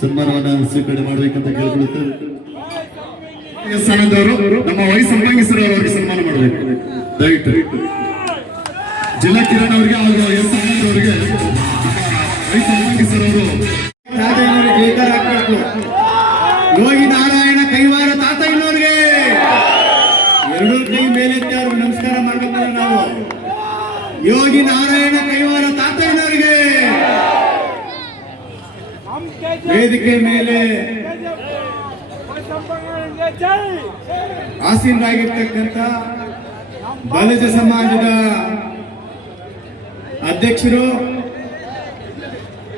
ಸನ್ಮಾನವನ್ನ ಸ್ವೀಕರಣೆ ಮಾಡಬೇಕಂತ ಕೇಳ್ಕೊಳ್ತೇವೆ. ಸ್ಥಾನದವರು ನಮ್ಮ ವೈ ಸಂಪಂಗಿಸರು ಅವರಿಗೆ ಸನ್ಮಾನ ಮಾಡಬೇಕು ದಯವಿಟ್ಟು. ಜಿಲ್ಲಾ ಕಿರಣ್ ಅವರಿಗೆ ಹಾಗೂ ಎಸ್ ಆನಂದ್ ಅವರಿಗೆ ವೈ ಸಂಪಂಗಿಸರು ಯೋಗಿ ನಾರಾಯಣ ಕೈವಾರ ತಾತಯ್ಯನವ್ರಿಗೆ ಎರಡೂ ಕೈ ಮೇಲೆತ್ತಿ ಅವ್ರಿಗೆ ನಮಸ್ಕಾರ ಮಾಡ್ಬೇಕಲ್ಲ ನಾವು. ಯೋಗಿ ನಾರಾಯಣ ಕೈವಾರ ತಾತಯ್ಯನವ್ರಿಗೆ ವೇದಿಕೆ ಮೇಲೆ ಆಸೀನರಾಗಿರ್ತಕ್ಕಂಥ ಬಲಿಜ ಸಮಾಜದ ಅಧ್ಯಕ್ಷರು,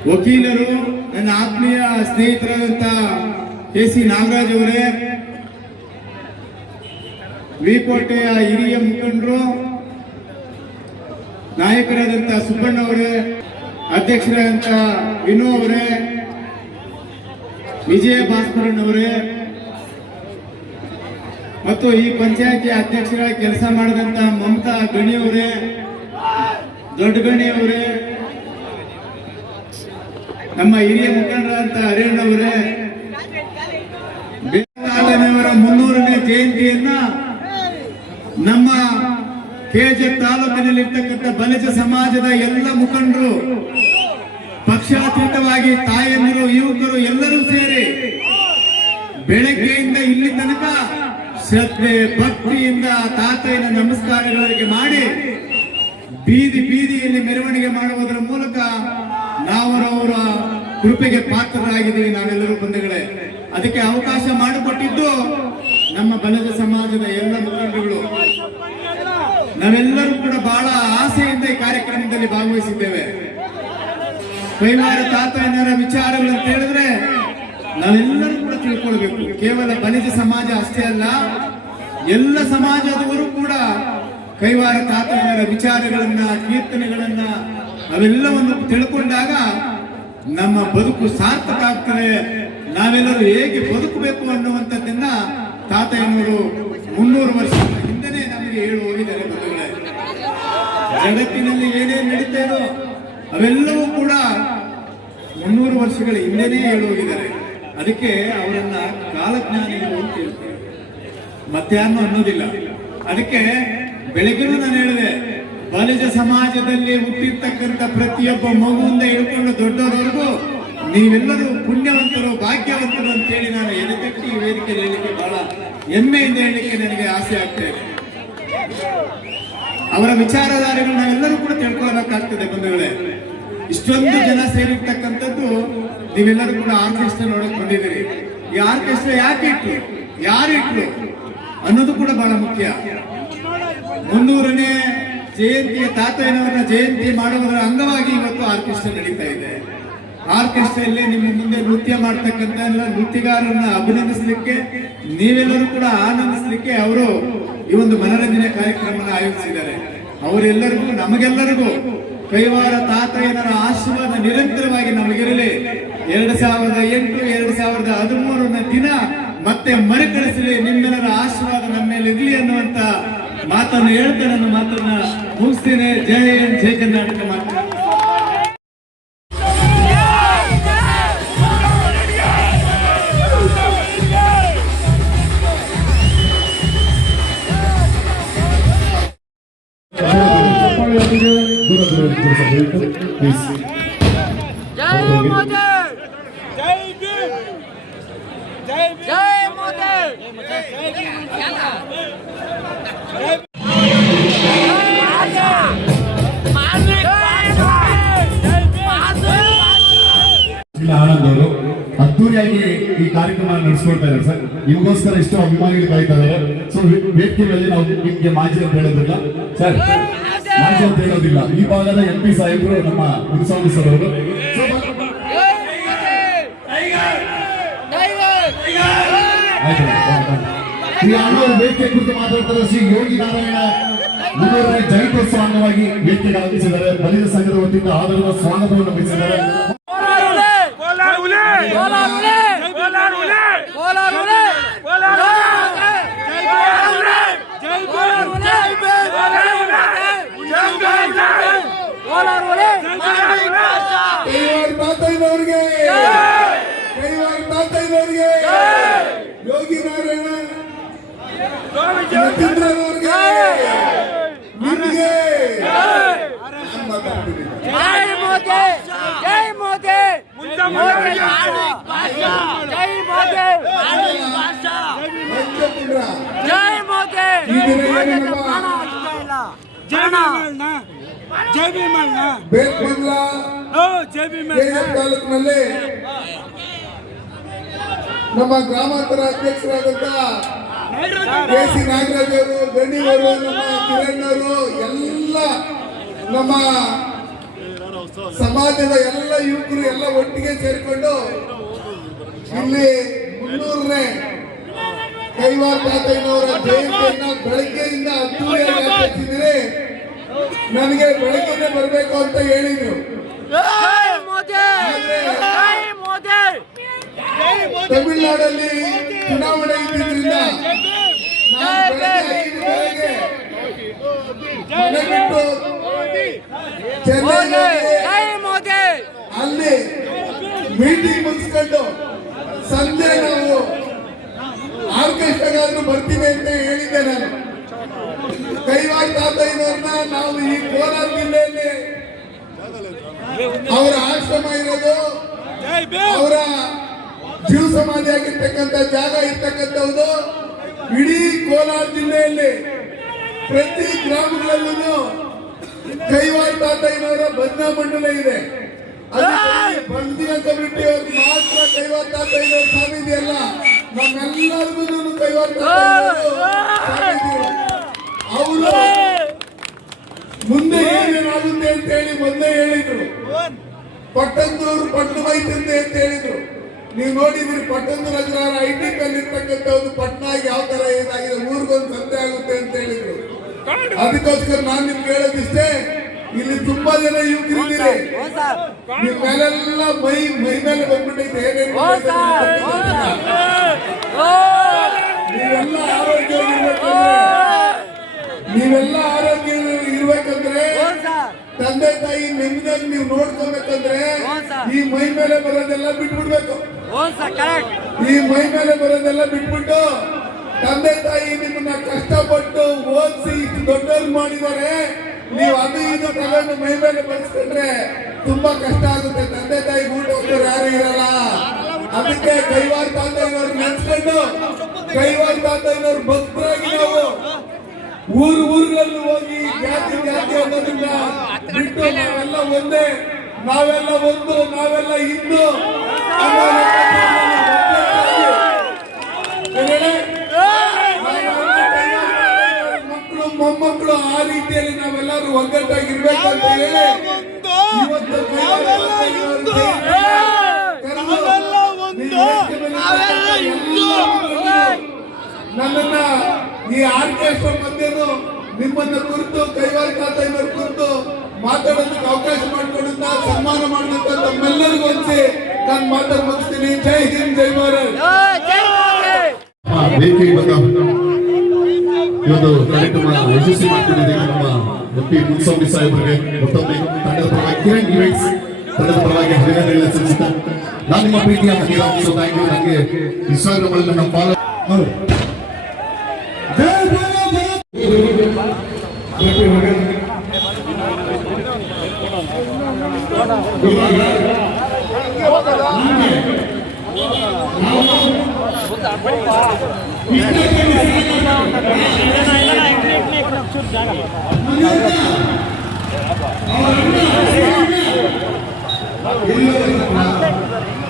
ವಕೀಲರು, ನನ್ನ ಆತ್ಮೀಯ ಸ್ನೇಹಿತರಾದಂಥ ಕೆ.ಸಿ. ನಾಗರಾಜ್ ಅವರೇ, ವಿಕೋಟೆಯ ಹಿರಿಯ ಮುಖಂಡರು, ನಾಯಕರಾದಂಥ ಸುಬ್ಬಣ್ಣ ಅವರೇ, ಅಧ್ಯಕ್ಷರಾದಂಥ ವಿನೋ ಅವರೇ, ವಿಜಯ ಭಾಸ್ಕರನ್ ಅವರೇ ಮತ್ತು ಈ ಪಂಚಾಯತಿ ಅಧ್ಯಕ್ಷರಾಗಿ ಕೆಲಸ ಮಾಡಿದಂತ ಮಮತಾ ಗಣಿ ಅವರೇ, ದೊಡ್ಡ ಗಣಿ ಅವರೇ, ನಮ್ಮ ಹಿರಿಯ ಮುಖಂಡರಾದಂತ ಹರೇಣ್ ಅವರೇ, ಬೇತಾಳನವರ 300ನೇ ಜಯಂತಿಯನ್ನ ನಮ್ಮ ಕೆಜೆ ತಾಲೂಕಿನಲ್ಲಿರ್ತಕ್ಕಂಥ ಬಲಿಜ ಸಮಾಜದ ಎಲ್ಲ ಮುಖಂಡರು, ಪಕ್ಷಾತೀತವಾಗಿ ತಾಯಂದಿರು, ಯುವಕರು ಎಲ್ಲರೂ ಸೇರಿ ಬೆಳಗ್ಗೆಯಿಂದ ಇಲ್ಲಿ ತನಕ ಶ್ರದ್ಧೆ ಭಕ್ತಿಯಿಂದ ತಾತಯ್ಯನ ನಮಸ್ಕಾರಗಳಿಗೆ ಮಾಡಿ ಬೀದಿ ಬೀದಿಯಲ್ಲಿ ಮೆರವಣಿಗೆ ಮಾಡುವುದರ ಮೂಲಕ ನಾವರವರ ಕೃಪೆಗೆ ಪಾತ್ರರಾಗಿದ್ದೀವಿ ನಾವೆಲ್ಲರೂ ಬಂಧುಗಳೇ. ಅದಕ್ಕೆ ಅವಕಾಶ ಮಾಡಿಕೊಟ್ಟಿದ್ದು ನಮ್ಮ ಬಲಿಜ ಸಮಾಜದ ಎಲ್ಲ ಮುಖಂಡರುಗಳು. ನಾವೆಲ್ಲರೂ ಕೂಡ ಬಹಳ ಆಸೆಯಿಂದ ಈ ಕಾರ್ಯಕ್ರಮದಲ್ಲಿ ಭಾಗವಹಿಸಿದ್ದೇವೆ. ಕೈವಾರ ತಾತಯ್ಯನವರ ವಿಚಾರಗಳಂತ ಹೇಳಿದ್ರೆ ನಾವೆಲ್ಲರೂ ಕೂಡ ತಿಳ್ಕೊಳ್ಬೇಕು. ಕೇವಲ ಬಲಿಜ ಸಮಾಜ ಅಷ್ಟೇ ಅಲ್ಲ, ಎಲ್ಲ ಸಮಾಜದವರು ಕೂಡ ಕೈವಾರ ತಾತಯ್ಯನವರ ವಿಚಾರಗಳನ್ನ, ಕೀರ್ತನೆಗಳನ್ನ ಅವೆಲ್ಲವನ್ನು ತಿಳ್ಕೊಂಡಾಗ ನಮ್ಮ ಬದುಕು ಸಾರ್ಥಕ ಆಗ್ತದೆ. ನಾವೆಲ್ಲರೂ ಹೇಗೆ ಬದುಕಬೇಕು ಅನ್ನುವಂಥದ್ದನ್ನ ತಾತಯ್ಯನವರು 300 ವರ್ಷಗಳ ಹಿಂದೆನೆ ನಮಗೆ ಹೇಳಿ ಹೋಗಿದ್ದಾರೆ. ಜಗತ್ತಿನಲ್ಲಿ ಏನೇನು ನಡೀತಾ ಇದೋ ಅವೆಲ್ಲವೂ ಕೂಡ 300 ವರ್ಷಗಳ ಹಿಂದೆನೇ ಹೇಳಿ ಹೋಗಿದ್ದಾರೆ. ಅದಕ್ಕೆ ಅವರನ್ನ ಕಾಲಜ್ಞಾನಿಗಳು ಅಂತ ಹೇಳ್ತಾರೆ, ಮಧ್ಯಾಹ್ನ ಅನ್ನೋದಿಲ್ಲ. ಅದಕ್ಕೆ ಬೆಳಗ್ಗೆ ನಾನು ಹೇಳಿದೆ, ಬಲಿಜ ಸಮಾಜದಲ್ಲಿ ಹುಟ್ಟಿರ್ತಕ್ಕಂಥ ಪ್ರತಿಯೊಬ್ಬ ಮಗುವಿಂದ ಹಿಡ್ಕೊಂಡು ದೊಡ್ಡವರವರೆಗೂ ನೀವೆಲ್ಲರೂ ಪುಣ್ಯವಂತರು, ಭಾಗ್ಯವಂತರು ಅಂತೇಳಿ ನಾನು ಎದೆತಟ್ಟಿ ಈ ವೇದಿಕೆಯಲ್ಲಿ ಹೇಳಲಿಕ್ಕೆ ಬಹಳ ಹೆಮ್ಮೆಯಿಂದ ಹೇಳಲಿಕ್ಕೆ ನನಗೆ ಆಸೆ ಆಗ್ತಾ ಇದೆ. ಅವರ ವಿಚಾರಧಾರೆಗಳು ನಾವೆಲ್ಲರೂ ಕೂಡ ತಿಳ್ಕೊಳ್ಳಬೇಕಾಗ್ತದೆ ಬಂಧುಗಳೇ. ಇಷ್ಟೊಂದು ಜನ ಸೇರಿರ್ತಕ್ಕಂಥದ್ದು ನೀವೆಲ್ಲರೂ ಕೂಡ ಆರ್ಕೆಸ್ಟ್ರಾ ನೋಡಕ್ ಬಂದಿದ್ದೀರಿ. ಈ ಆರ್ಕೆಸ್ಟ್ರಾ ಯಾಕೆ ಇಟ್ರು, ಯಾರು ಇಟ್ರು ಅನ್ನೋದು ಕೂಡ ಬಹಳ ಮುಖ್ಯ. 300ನೇ ಜಯಂತಿಯ ತಾತಯ್ಯನವರ ಜಯಂತಿ ಮಾಡುವುದರ ಅಂಗವಾಗಿ ಇವತ್ತು ಆರ್ಕೆಸ್ಟ್ರಾ ನಡೀತಾ ಇದೆ. ಆರ್ಕೆಸ್ಟ್ರಾದಲ್ಲಿ ನಿಮ್ಮ ಮುಂದೆ ನೃತ್ಯ ಮಾಡ್ತಕ್ಕಂಥ ನೃತ್ಯಗಾರರನ್ನ ಅಭಿನಂದಿಸಲಿಕ್ಕೆ, ನೀವೆಲ್ಲರೂ ಕೂಡ ಆನಂದಿಸಲಿಕ್ಕೆ ಅವರು ಈ ಒಂದು ಮನರಂಜನೆ ಕಾರ್ಯಕ್ರಮ ಆಯೋಜಿಸಿದ್ದಾರೆ. ಅವರೆಲ್ಲರಿಗೂ, ನಮಗೆಲ್ಲರಿಗೂ ಕೈವಾರ ತಾತಯ್ಯನವರ ಆಶೀರ್ವಾದ ನಿರಂತರವಾಗಿ ನಮಗಿರಲಿ. 2008, 2013 ದಿನ ಮತ್ತೆ ಮರುಕಳಿಸಲಿ. ನಿಮ್ಮೆಲ್ಲರ ಆಶೀರ್ವಾದ ನಮ್ಮ ಮೇಲೆ ಇರಲಿ ಅನ್ನುವಂತ ಮಾತನ್ನು ಹೇಳ್ತಾ ನನ್ನ ಮಾತನ್ನ ಮುಗಿಸ್ತೇನೆ. ಜೈ ಹಿಂದ್, ಜೈ ಕರ್ನಾಟಕ ಮಾತು. जय मोदी, जय भीम, जय मोदी, जय ಜಿಲ್ಲಾ ಆನಂದ್ ಅವರು ಅದ್ದೂರಿಯಾಗಿ ಈ ಕಾರ್ಯಕ್ರಮ ನಡೆಸ್ಕೊಡ್ತಾ ಇದ್ದಾರೆ ಸರ್. ನಿಮಗೋಸ್ಕರ ಎಷ್ಟೋ ಅಭಿಮಾನಿಗಳು ಕಾಯ್ತಾ ಇದ್ದಾರೆ. ಸೊ ವೇದಿಕೆ ಮೇಲೆ ನಾವು ನಿಮ್ಗೆ ಮಾಜಿ ಅಂತ ಹೇಳೋದಿಲ್ಲ ಸರ್, ಮಾಜಿ ಅಂತ ಹೇಳೋದಿಲ್ಲ. ಈ ಭಾಗದ MP ಸಾಹೇಬರು ನಮ್ಮ ಮುನಿಸ್ವಾಮಿ ಸರ್ ಅವರು. ಈ ಅಣ್ಣವರು ವೇದಿಕೆ ಕುರಿತು ಮಾತಾಡ್ತಾರೆ. ಶ್ರೀ ಯೋಗಿ ನಾರಾಯಣ ಮುನ್ನೂರನೇ ಜಯಂತ್ಯೋತ್ಸವ ಅಂಗವಾಗಿ ವೇದಿಕೆಗೆ ಆಗಮಿಸಿದ್ದಾರೆ. ಬಲಿದ ಸಂಘದ ವತಿಯಿಂದ ಆದರದ ಸ್ವಾಗತವನ್ನು ಬಯಸಿದ್ದಾರೆ. ಯೋಗಿ ನಾರಾಯಣ ಯತೀಂದ್ರನವರಿಗೆ ನಿಮಗೆ ಜೈ ಮೋದಿ, ಜೈ ಮೋದಿ, ಮೋದಿ ಜೈ ಮೋದಿ, ಜೈ ಮೋದಿ. ಬೇಟ್ಮಂಗ್ಲ ತಾಲೂಕಿನಲ್ಲಿ ನಮ್ಮ ಗ್ರಾಮಾಂತರ ಅಧ್ಯಕ್ಷರಾದಂತ KC ನಾಗರಾಜ್ ಅವರು, ಗಣ್ಯವರು, ನಮ್ಮ ಕಿರಣ್ ಅವರು, ಎಲ್ಲ ನಮ್ಮ ಸಮಾಜದ ಎಲ್ಲ ಯುವಕರು ಎಲ್ಲ ಒಟ್ಟಿಗೆ ಸೇರಿಕೊಂಡು ಇಲ್ಲಿ 300ನೇ ಕೈವಾರ ತಾತಯ್ಯನವರ ಜಯಂತಿಯನ್ನ ಬೆಳಗ್ಗೆಯಿಂದ ಅದ್ದೂರಿಯಾಗಿ ಆಚರಿಸಿದರೆ ನನಗೆ ಬೆಳಗ್ಗೆನೆ ಬರಬೇಕು ಅಂತ ಹೇಳಿದ್ರು. ತಮಿಳುನಾಡಲ್ಲಿ ಚುನಾವಣೆ ಇದ್ದಿದ್ರಿಂದ ನಾನು ಬೆಳಗ್ಗೆ 5 ಗಂಟೆಗೆ ಮನೆ ಬಿಟ್ಟು ಚೆನ್ನೈಗೆ ಅಲ್ಲಿ ಮೀಟಿಂಗ್ ಮುಗಿಸ್ಕೊಂಡು ಸಂಜೆ ನಾವು ಆರ್ಕೆಸ್ಟ್ರಾಗಾದ್ರೂ ಬರ್ತೀವಿ ಅಂತ ಹೇಳಿದ್ದೆ ನಾನು. ಕೈವಾರ ತಾತಯ್ಯನವ್ರನ್ನ ನಾವು ಈ ಕೋಲಾರ ಜಿಲ್ಲೆಯಲ್ಲಿ ಅವರ ಆಶ್ರಮ ಇರೋದು, ಅವರ ಜೀವ ಸಮಾಧಿ ಆಗಿರ್ತಕ್ಕಂಥ ಜಾಗ ಇರ್ತಕ್ಕಂಥದ್ದು ಇಡೀ ಕೋಲಾರ ಜಿಲ್ಲೆಯಲ್ಲಿ ಪ್ರತಿ ಗ್ರಾಮಗಳಲ್ಲೂ ಕೈವಾರ ತಾತಯ್ಯನವರ ಭಜನಾ ಮಂಡಲ ಇದೆ. ಬಂದಿನ ಕಮಿಟಿ ಅವ್ರಿಗೆ ಮಾತ್ರ ಕೈವಾರ ತಾತಯ್ಯನವರ ಸ್ವಾಮೀಜಿ ಅಲ್ಲ, ನಮ್ಮೆಲ್ಲರಿಗೂ ಕೈವಾರ ತಾತಯ್ಯನವರು ಅವರು ಮುಂದೆ ಏನೇನಾಗುತ್ತೆ ಅಂತ ಹೇಳಿ ಮೊದಲೇ ಹೇಳಿದ್ರು. ಪಟ್ಟಣದವರು ಪಟ್ಟಣವೈತಂದೆ ಅಂತ ಹೇಳಿದ್ರು. ನೀವು ನೋಡಿದ್ರಿ ಪಟ್ಟಣದ ನಗರ ITP ಇರ್ತಕ್ಕಂಥ ಒಂದು ಪಟ್ಟಣ ಯಾವ ತರ ಏನಾಗಿದೆ, ಊರಿಗೊಂದು ಸಂತೆ ಆಗುತ್ತೆ ಅಂತ ಹೇಳಿದ್ರು. ಅದಕ್ಕೋಸ್ಕರ ನಾನು ನಿಮ್ಗೆ ಹೇಳೋದಿಷ್ಟೇ, ಇಲ್ಲಿ ತುಂಬಾ ಜನ ಯುವಕರಿದ್ದೀರಿ, ನಿಮ್ ಮೇಲೆಲ್ಲ ಮೈ ಮೇಲೆ ಬಂದ್ಬಿಟ್ಟೈತೆ. ನೀವೆಲ್ಲ ಆರೋಗ್ಯ ಇರ್ಬೇಕಂದ್ರೆ, ತಂದೆ ತಾಯಿ ನೆಮ್ಮದಿಯಾಗಿ ನೀವು ನೋಡ್ಕೋಬೇಕಂದ್ರೆ ಈ ಮೈ ಮೇಲೆ ಬರೋದೆಲ್ಲ ಬಿಟ್ಬಿಡ್ಬೇಕು. ಈ ಮೈ ಮೇಲೆ ಬರೋದೆಲ್ಲ ಬಿಟ್ಬಿಟ್ಟು ತಂದೆ ತಾಯಿ ನಿಮ್ಮನ್ನ ಕಷ್ಟಪಟ್ಟು ಓದಿಸಿ ಇಷ್ಟು ದೊಡ್ಡವ್ರು ಮಾಡಿದ್ದಾರೆ, ನೀವು ಅದು ಇದು ತಗೊಂಡು ಮೈ ಮೇಲೆ ಬಳಸ್ಕೊಂಡ್ರೆ ತುಂಬಾ ಕಷ್ಟ ಆಗುತ್ತೆ. ತಂದೆ ತಾಯಿ ಊಟ ಹೋಗೋರು ಯಾರು ಇರಲ್ಲ. ಅದಕ್ಕೆ ಕೈವಾರ ತಾತಯ್ಯನವ್ರು ನೆನ್ಸ್ಕೊಂಡು ಕೈವಾರ ತಾತಯ್ಯನವ್ರು ಭಕ್ತರಾಗಿ ನಾವು ಊರುಗಳಲ್ಲಿ ಹೋಗಿ ಜಾತಿ ಅನ್ನೋದನ್ನ ಬಿಟ್ಟು ನಾವೆಲ್ಲ ಒಂದೇ, ನಾವೆಲ್ಲ ಒಂದು, ನಾವೆಲ್ಲ ಹಿಂದೂ ಮಕ್ಕಳು ಮೊಮ್ಮಕ್ಕಳು ಆ ರೀತಿಯಲ್ಲಿ ನಾವೆಲ್ಲರೂ ಒಗ್ಗಟ್ಟಾಗಿರ್ಬೇಕಂತ ಹೇಳಿ ಇವತ್ತು ನನ್ನನ್ನ ಈ ಆರ್ಕೆಸ್ಟ್ರಾ ಮಧ್ಯೆನು ನಿಮ್ಮನ್ನ ಕುರಿತು ಕೈವಾರ ತಾತಯ್ಯನವ್ರ ಕುರಿತು ಮಾತಾಡೋದಕ್ಕೆ ಅವಕಾಶ ಮಾಡಿಕೊಡುತ್ತ ಸನ್ಮಾನ ಮಾಡಿದಂತ ತಮ್ಮೆಲ್ಲರಿಗೂ ಹೊಂದಿಸಿ ನಾನು ಮಾತಾಡಿ ಮುಗಿಸ್ತೀನಿ. ಜೈ ಹಿಂದ್, ಜೈ ಭಾರತ್. ವೇದಿಕೆಗೆ ಬಂದ ಇವತ್ತು ಕಾರ್ಯಕ್ರಮ ಯಶಸ್ವಿ ಮಾಡಿಕೊಂಡಿದ್ದೇವೆ ನಮ್ಮ MP ಮುನಿಸ್ವಾಮಿ ಸಾಹೇಬರಿಗೆ ಮತ್ತೊಮ್ಮೆ ತಂಡದ ಪರವಾಗಿ ಕಿರಣ್ ಇವೆಂಟ್ಸ್ ತಂಡದ ಪರವಾಗಿ ಅಭಿನಂದನೆಗಳನ್ನು ಸಲ್ಲಿಸುತ್ತಾ ನಾನು ನಿಮ್ಮ ಪ್ರೀತಿಯ ನನಗೆ ಇನ್ಸ್ಟಾಗ್ರಾಮ್ ಅಲ್ಲಿ ನಮ್ಮ ಫಾಲೋ ಇಲ್ಲ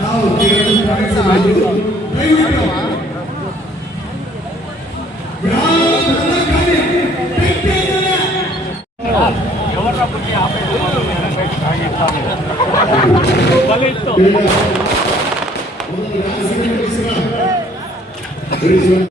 ನಾವು ದಯವಿಟ್ಟು Very